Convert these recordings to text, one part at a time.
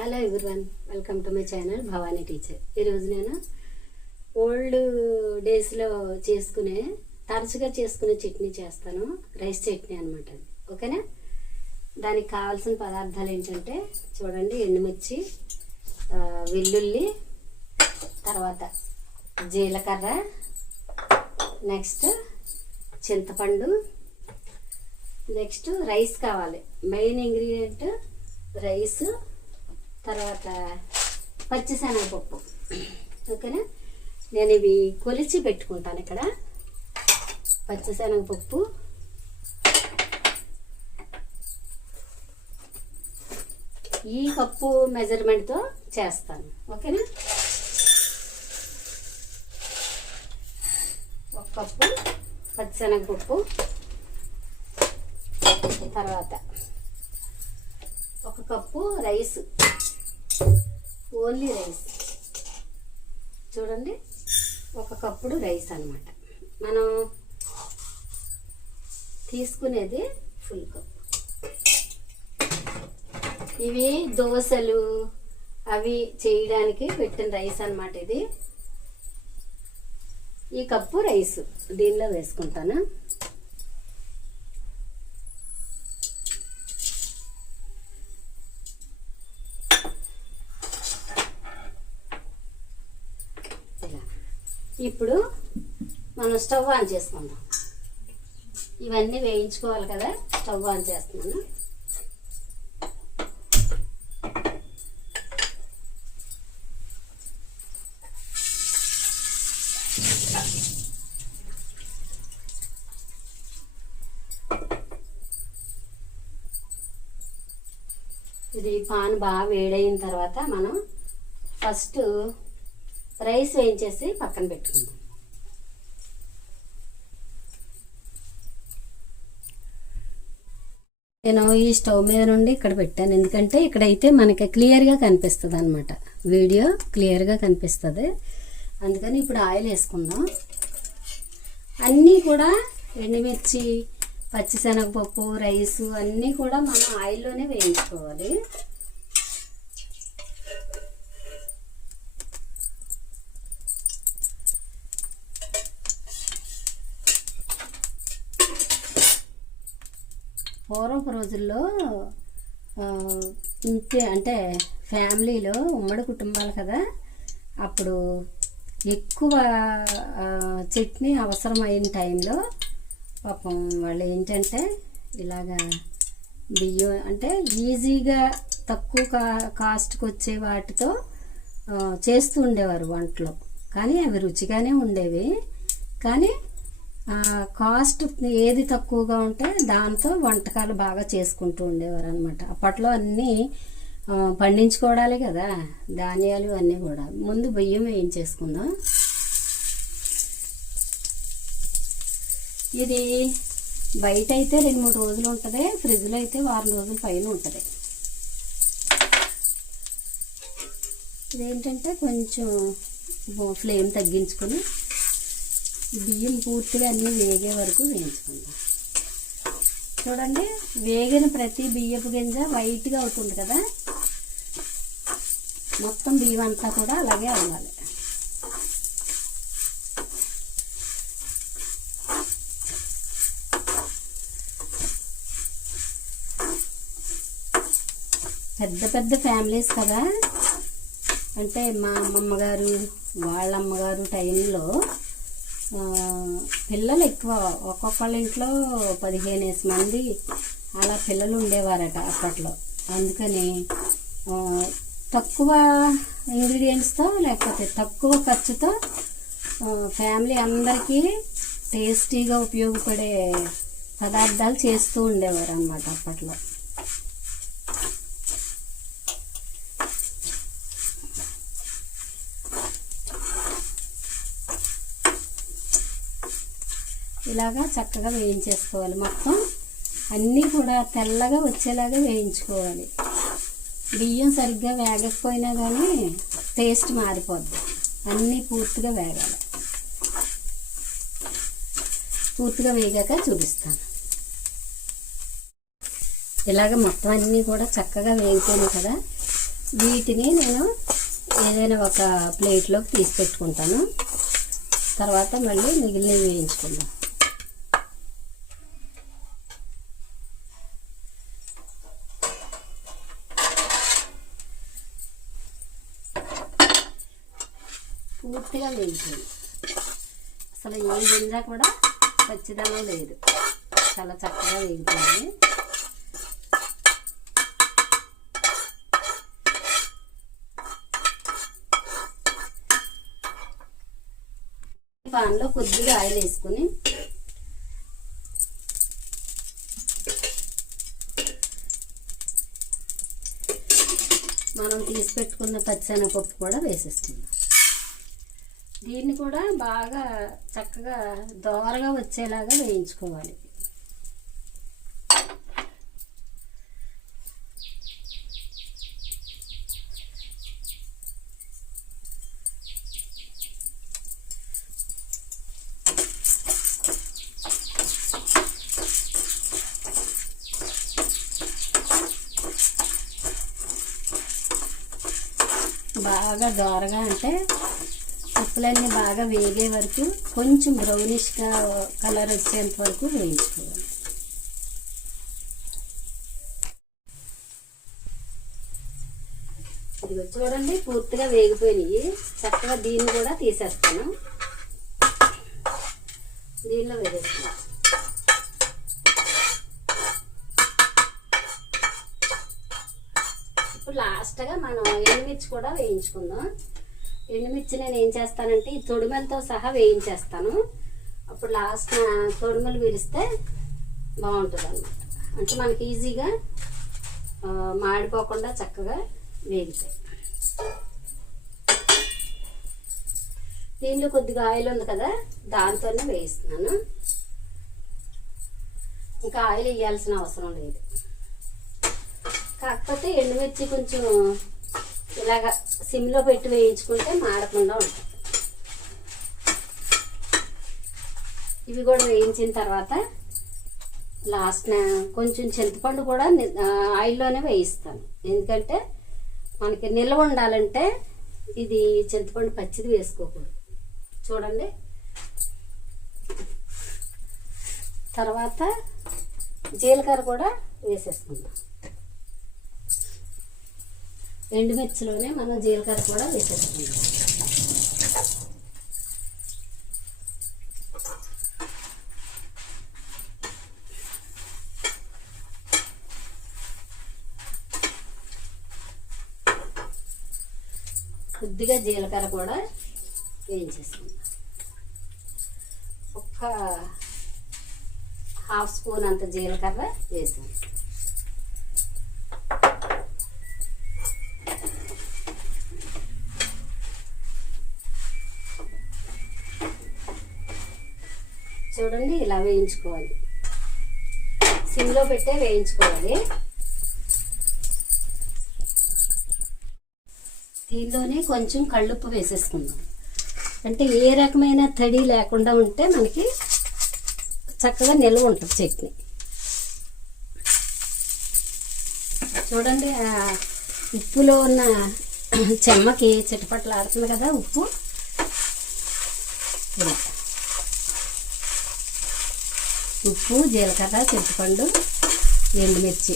Hello everyone, welcome to my channel Bhavani teacher. ఈరోజు నేను old డేస్లో తరచుగా చేసుకునే చట్నీ చేస్తాను. రైస్ చట్నీ అనమాట అది. ఓకేనా? దానికి కావాల్సిన పదార్థాలు ఏంటంటే చూడండి, ఎండుమిర్చి, వెల్లుల్లి, తర్వాత జీలకర్ర, నెక్స్ట్ చింతపండు, నెక్స్ట్ రైస్ కావాలి. మెయిన్ ఇంగ్రీడియంట్ రైస్, తర్వాత పచ్చిశనగపప్పు. ఓకేనా? నేను ఇవి కొలిచి పెట్టుకుంటాను. ఇక్కడ పచ్చిశనగపప్పు, ఈ కప్పు మెజర్మెంట్తో చేస్తాను. ఓకేనా? ఒక కప్పు పచ్చిశనగపప్పు, తర్వాత ఒక కప్పు రైస్, ఓన్లీ రైస్. చూడండి, ఒక కప్పుడు రైస్ అన్నమాట. మనం తీసుకునేది ఫుల్ కప్. ఇవి దోశలు అవి చేయడానికి పెట్టిన రైస్ అన్నమాట. ఇది ఈ కప్పు రైస్ దీనిలో వేసుకుంటాను. ఇప్పుడు మనం స్టవ్ ఆన్ చేసుకుందాం. ఇవన్నీ వేయించుకోవాలి కదా. స్టవ్ ఆన్ చేస్తున్నాను. ఇది పాన్ బాగా వేడైన తర్వాత మనం ఫస్ట్ రైస్ వేయించేసి పక్కన పెట్టుకుందాం. నేను ఈ స్టవ్ మీద నుండి ఇక్కడ పెట్టాను, ఎందుకంటే ఇక్కడైతే మనకి క్లియర్గా కనిపిస్తుంది అనమాట. వీడియో క్లియర్గా కనిపిస్తుంది. అందుకని ఇప్పుడు ఆయిల్ వేసుకుందాం. అన్నీ కూడా ఎండుమిర్చి, పచ్చిశనగపప్పు, రైసు అన్నీ కూడా మనం ఆయిల్లోనే వేయించుకోవాలి. పూర్వపు రోజుల్లో ఇంతే, అంటే ఫ్యామిలీలో ఉమ్మడి కుటుంబాలు కదా, అప్పుడు ఎక్కువ చట్నీ అవసరమైన టైంలో పాపం వాళ్ళు ఏంటంటే ఇలాగా బియ్యం అంటే ఈజీగా తక్కువ కాస్ట్కి వచ్చే వాటితో చేస్తూ ఉండేవారు వంటలు. కానీ అవి రుచిగానే ఉండేవి. కానీ కాస్ట్ ఏది తక్కువగా ఉంటే దాంతో వంటకాలు బాగా చేసుకుంటూ ఉండేవారు అనమాట. అప్పట్లో అన్నీ పండించుకోవడాలే కదా, ధాన్యాలు అన్నీ కూడా. ముందు బియ్యం వేయించేసుకుందాం. ఇది బయట అయితే 2-3 రోజులు ఉంటుంది, ఫ్రిడ్జ్లో అయితే వారం రోజుల పైన ఉంటుంది. ఇదేంటంటే కొంచెం ఫ్లేమ్ తగ్గించుకొని బియ్యం పూర్తిగా అన్నీ వేగే వరకు వేయించుకుందాం. చూడండి, వేగిన ప్రతి బియ్యపు గింజ వైట్గా అవుతుంది కదా, మొత్తం బియ్యం అంతా కూడా అలాగే అవ్వాలి. పెద్ద పెద్ద ఫ్యామిలీస్ కదా, అంటే మా అమ్మమ్మ గారు, వాళ్ళ అమ్మగారు టైంలో పిల్లలు ఎక్కువ, ఒక్కొక్కళ్ళ ఇంట్లో 15 మంది అలా పిల్లలు ఉండేవారట అప్పట్లో. అందుకని తక్కువ ఇంగ్రీడియంట్స్తో, లేకపోతే తక్కువ ఖర్చుతో ఫ్యామిలీ అందరికీ టేస్టీగా ఉపయోగపడే పదార్థాలు చేస్తూ ఉండేవారు అన్నమాట అప్పట్లో. ఇలాగా చక్కగా వేయించేసుకోవాలి. మొత్తం అన్నీ కూడా తెల్లగా వచ్చేలాగా వేయించుకోవాలి. బియ్యం సరిగ్గా వేగకపోయినా కానీ టేస్ట్ మారిపోద్ది. అన్నీ పూర్తిగా వేగాలి. పూర్తిగా వేగాక చూపిస్తాను. ఇలాగ మొత్తం అన్నీ కూడా చక్కగా వేగిపోయినాయి కదా. వీటిని నేను ఏదైనా ఒక ప్లేట్లోకి తీసి పెట్టుకుంటాను. తర్వాత మళ్ళీ మిగిలినవి వేయించుకుందాం. పూర్తిగా వేయించాలి. అసలు ఏ గింజ కూడా పచ్చిదనం లేదు, చాలా చక్కగా వేగిపోయింది. పాన్లో కొద్దిగా ఆయిల్ వేసుకుని మనం తీసి పెట్టుకున్న పచ్చెనగపప్పు కూడా వేసేసుకుందాం. దీన్ని కూడా బాగా చక్కగా దోరగా వచ్చేలాగా వేయించుకోవాలి. బాగా దోరగా అంటే పప్పులన్నీ బాగా వేగే వరకు కొంచెం బ్రౌనిష్గా కలర్ వచ్చేంత వరకు వేయించుకోవాలి. ఇది చూడండి పూర్తిగా వేగిపోయినాయి. చక్కగా దీన్ని కూడా తీసేస్తాను, దీనిలో వేసేస్తాను. ఇప్పుడు లాస్ట్గా మనం ఎండుమిర్చి కూడా వేయించుకుందాం. ఎండుమిర్చి నేను ఏం చేస్తానంటే ఈ తొడిమలతో సహా వేయించేస్తాను. అప్పుడు లాస్ట్ తొడిమలు విరిస్తే బాగుంటుంది అన్నమాట. అంటే మనకి ఈజీగా మాడిపోకుండా చక్కగా వేగుతాయి. దీనిలో కొద్దిగా ఆయిల్ ఉంది కదా, దాంతోనే వేయిస్తున్నాను. ఇంకా ఆయిల్ వేయాల్సిన అవసరం లేదు. కాకపోతే ఎండుమిర్చి కొంచెం ఇలాగ సిమ్లో పెట్టి వేయించుకుంటే మాడకుండా ఉంటుంది. ఇవి కూడా వేయించిన తర్వాత లాస్ట్ కొంచెం చింతపండు కూడా ఆయిల్లోనే వేయిస్తాను. ఎందుకంటే మనకి నిల్వ ఉండాలంటే ఇది చింతపండు పచ్చిది వేసుకోకూడదు. చూడండి, తర్వాత జీలకర్ర కూడా వేసేసుకుందాం. ఎండుమిర్చిలోనే మనం జీలకర్ర కూడా వేసేసుకుందాం. కొద్దిగా జీలకర్ర కూడా వేయించేసుకుందాం. ఒక్క హాఫ్ స్పూన్ అంత జీలకర్ర వేసాను. చూడండి, ఇలా వేయించుకోవాలి. సిమ్లో పెట్టే వేయించుకోవాలి. దీనిలోనే కొంచెం కళ్ళుప్పు వేసేసుకుందాం. అంటే ఏ రకమైన తడి లేకుండా ఉంటే మనకి చక్కగా నిల్వ ఉంటుంది చట్నీ. చూడండి, ఉప్పులో ఉన్న చెమ్మకి చిటపట్లు ఆడుతుంది కదా ఉప్పు. ఉప్పు, జీలకర్ర, చింతపండు, ఎండుమిర్చి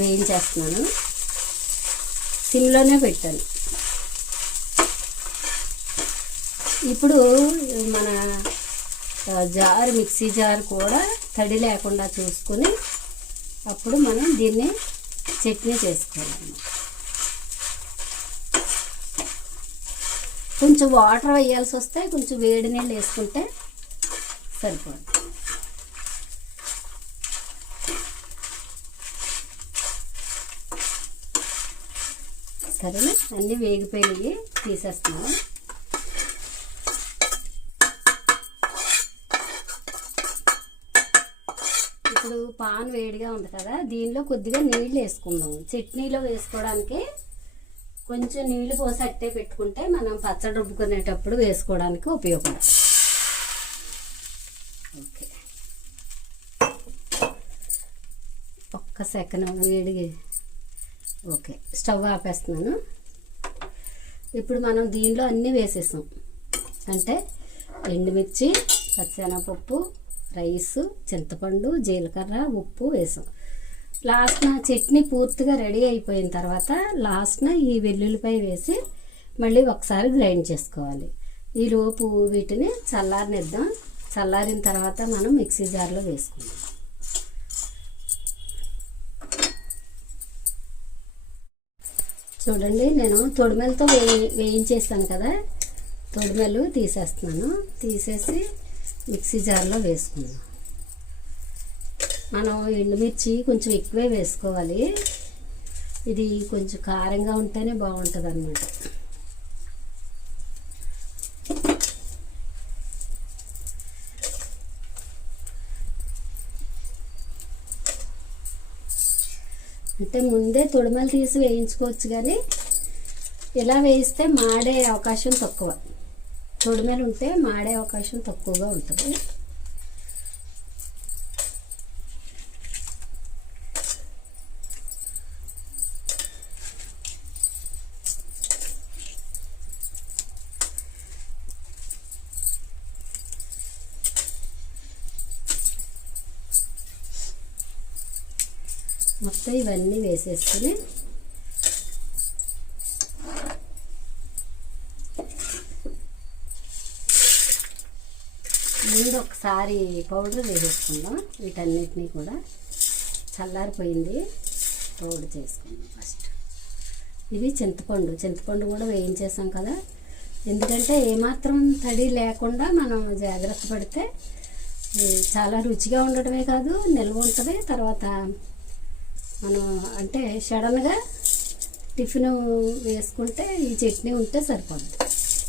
వేయించేస్తున్నాను. సిమ్లోనే పెట్టాను. ఇప్పుడు మన జార్, మిక్సీ జార్ కూడా తడి లేకుండా చూసుకుని అప్పుడు మనం దీన్ని చట్నీ చేసుకోవాలి. కొంచెం వాటర్ వేయాల్సి వస్తే కొంచెం వేడి నీళ్ళు వేసుకుంటే సరిపోదు. సరేనా, అన్నీ వేగిపోయి తీసేస్తున్నాను. ఇప్పుడు పాన్ వేడిగా ఉంది కదా, దీనిలో కొద్దిగా నీళ్ళు వేసుకుందాం. చట్నీలో వేసుకోవడానికి కొంచెం నీళ్లు పోసి అట్టే పెట్టుకుంటే మనం పచ్చడి రుబ్బుకునేటప్పుడు వేసుకోవడానికి ఉపయోగపడుతుంది. ఓకే, ఒక్క సెకండ్ ఓకే, స్టవ్ ఆపేస్తున్నాను. ఇప్పుడు మనం దీనిలో అన్నీ వేసేసాం. అంటే ఎండుమిర్చి, పచ్చిశనగపప్పు, రైసు, చింతపండు, జీలకర్ర, ఉప్పు వేసాం. లాస్ట్న చట్నీ పూర్తిగా రెడీ అయిపోయిన తర్వాత లాస్ట్న ఈ వెల్లుల్లిపాయ వేసి మళ్ళీ ఒకసారి గ్రైండ్ చేసుకోవాలి. ఈలోపు వీటిని చల్లారనిద్దాం. చల్లారిన తర్వాత మనం మిక్సీ జార్లో వేసుకుందాం. చూడండి, నేను తొడిమెలతో వేయించేస్తాను కదా, తొడిమెలు తీసేస్తున్నాను. తీసేసి మిక్సీ జార్లో వేసుకుందాం. మనం ఎండుమిర్చి కొంచెం ఎక్కువే వేసుకోవాలి. ఇది కొంచెం కారంగా ఉంటేనే బాగుంటుంది అన్నమాట. అంటే ముందే తొడిమలు తీసి వేయించుకోవచ్చు, కానీ ఇలా వేయిస్తే మాడే అవకాశం తక్కువ. తొడిమలు ఉంటే మాడే అవకాశం తక్కువగా ఉంటుంది. మొత్తం ఇవన్నీ వేసేసుకొని ముందు ఒకసారి పౌడర్ వేసేసుకుందాం. వీటన్నిటినీ కూడా చల్లారిపోయింది, పౌడర్ చేసుకుందాం. ఫస్ట్ ఇది చింతపండు కూడా వేయించేసాం కదా. ఎందుకంటే ఏమాత్రం తడి లేకుండా మనం జాగ్రత్త పడితే చాలా రుచిగా ఉండటమే కాదు, నిల్వ ఉంటుంది. తర్వాత మనం అంటే సడన్గా టిఫిన్ వేసుకుంటే ఈ చట్నీ ఉంటే సరిపోద్ది,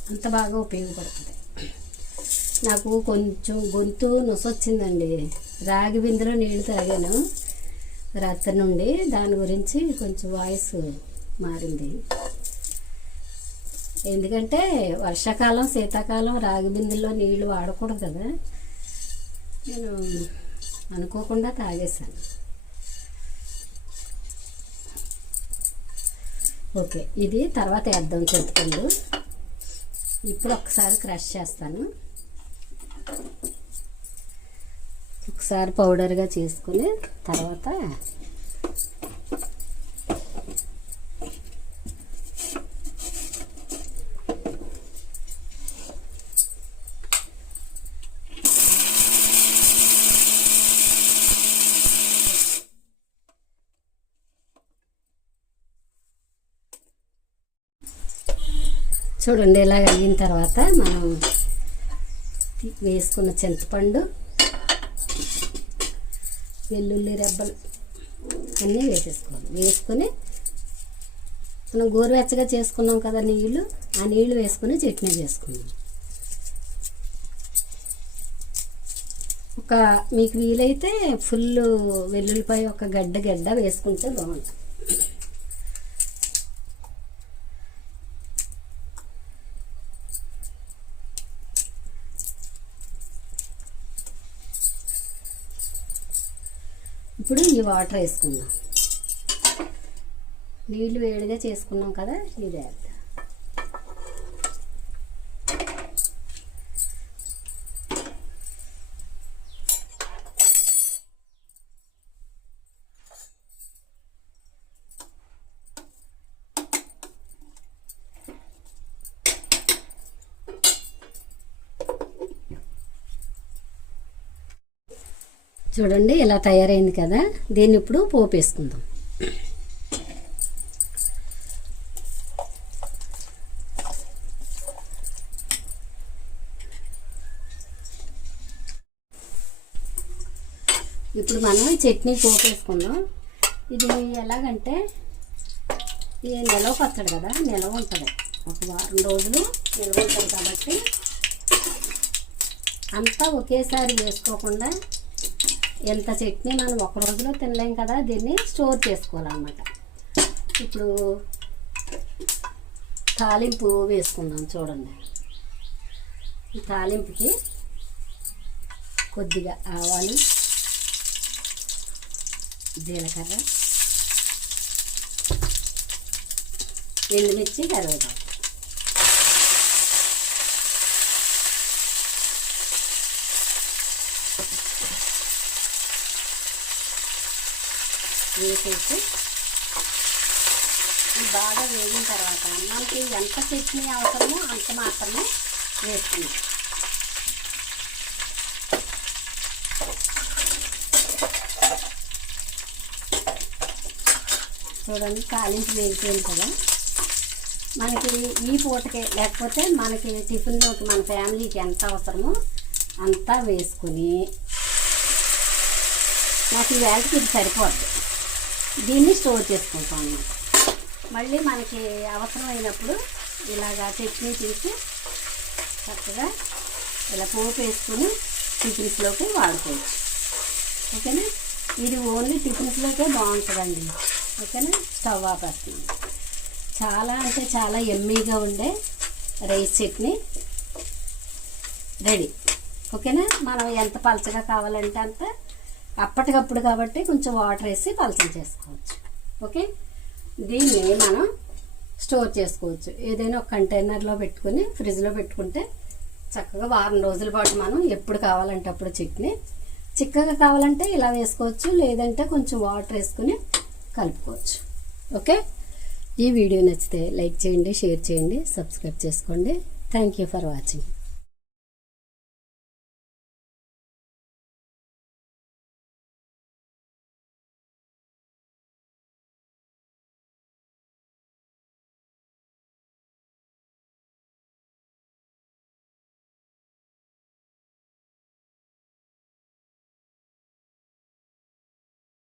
అంత బాగా ఉపయోగపడుతుంది. నాకు కొంచెం గొంతు నొసొచ్చిందండి, రాగి బిందెలో నీళ్ళు తాగాను రాత్రి నుండి, దాని గురించి కొంచెం వాయిస్ మారింది. ఎందుకంటే వర్షాకాలం, శీతాకాలం రాగి బిందెల్లో నీళ్లు వాడకూడదు కదా, నేను అనుకోకుండా తాగేశాను. ఓకే, ఇది తర్వాత వేద్దాం చింతపండు. ఇప్పుడు ఒకసారి క్రష్ చేస్తాను. ఒకసారి పౌడర్గా చేసుకుని తర్వాత చూడండి, ఇలాగ అయిన తర్వాత మనం వేసుకున్న చింతపండు, వెల్లుల్లి రెబ్బలు అన్నీ వేసేసుకోవాలి. వేసుకొని మనం గోరువెచ్చగా చేసుకున్నాం కదా నీళ్ళు, ఆ నీళ్ళు వేసుకొని చట్నీ చేసుకున్నాం. మీకు వీలైతే ఫుల్ వెల్లుల్లిపాయ ఒక గడ్డ వేసుకుంటే బాగుంటుంది. ఇప్పుడు ఈ వాటర్ వేసుకుందాం. నీళ్ళు వేడిగా చేసుకున్నాం కదా, ఇది వేద్దాం. చూడండి, ఇలా తయారైంది కదా, దీన్ని ఇప్పుడు పోపు వేసుకుందాం. ఇప్పుడు మనం చట్నీ పోపు వేసుకుందాం. ఇది ఎలాగంటే ఇది నిలవ పచ్చడి కదా, నిలవ ఉంటుంది, ఒక వారం రోజులు నిల్వ ఉంటుంది. కాబట్టి అంతా ఒకేసారి వేసుకోకుండా, ఎంత చట్నీ మనం ఒక రోజులో తినలేం కదా, దీన్ని స్టోర్ చేసుకోవాలన్నమాట. ఇప్పుడు తాలింపు వేసుకుందాం. చూడండి, ఈ తాలింపుకి కొద్దిగా ఆవాలు, జీలకర్ర, ఎండుమిర్చి, కరివేపాకు. వేసేసి బాగా వేగిన తర్వాత మనకి ఎంత చట్నీ అవసరమో అంత మాత్రమే వేసుకుందాం. చూడండి, తాలింపు వేగిపోయింది కదా. మనకి ఈ పూటకే లేకపోతే మనకి టిఫిన్లోకి మన ఫ్యామిలీకి ఎంత అవసరమో అంతా వేసుకుని, నాకు ఈ వేళకి ఇది సరిపోద్ది. దీన్ని స్టోర్ చేసుకుంటాం అన్నమాట. మళ్ళీ మనకి అవసరమైనప్పుడు ఇలాగా చట్నీ తీసి చక్కగా ఇలా పోపు వేసుకుని టిఫిన్స్లోకి వాడుకోవచ్చు. ఓకేనా? ఇది ఓన్లీ టిఫిన్స్లోకే బాగుంటుందండి. ఓకేనా? స్టవ్ ఆపేస్తున్నాం. చాలా అంటే చాలా ఎమ్మీగా ఉండే రైస్ చట్నీ రెడీ. ఓకేనా? మనం ఎంత పలచగా కావాలంటే అంత, అప్పటికప్పుడు కాబట్టి కొంచెం వాటర్ వేసి పలచగా చేసుకోవచ్చు. ఓకే, దీన్ని మనం స్టోర్ చేసుకోవచ్చు. ఏదైనా ఒక కంటైనర్లో పెట్టుకుని ఫ్రిడ్జ్లో పెట్టుకుంటే చక్కగా వారం రోజుల పాటు మనం ఎప్పుడు కావాలంటే అప్పుడు చట్నీ చిక్కగా కావాలంటే ఇలా వేసుకోవచ్చు, లేదంటే కొంచెం వాటర్ వేసుకుని కలుపుకోవచ్చు. ఓకే, ఈ వీడియో నచ్చితే లైక్ చేయండి, షేర్ చేయండి, సబ్స్క్రైబ్ చేసుకోండి. Thank you for watching.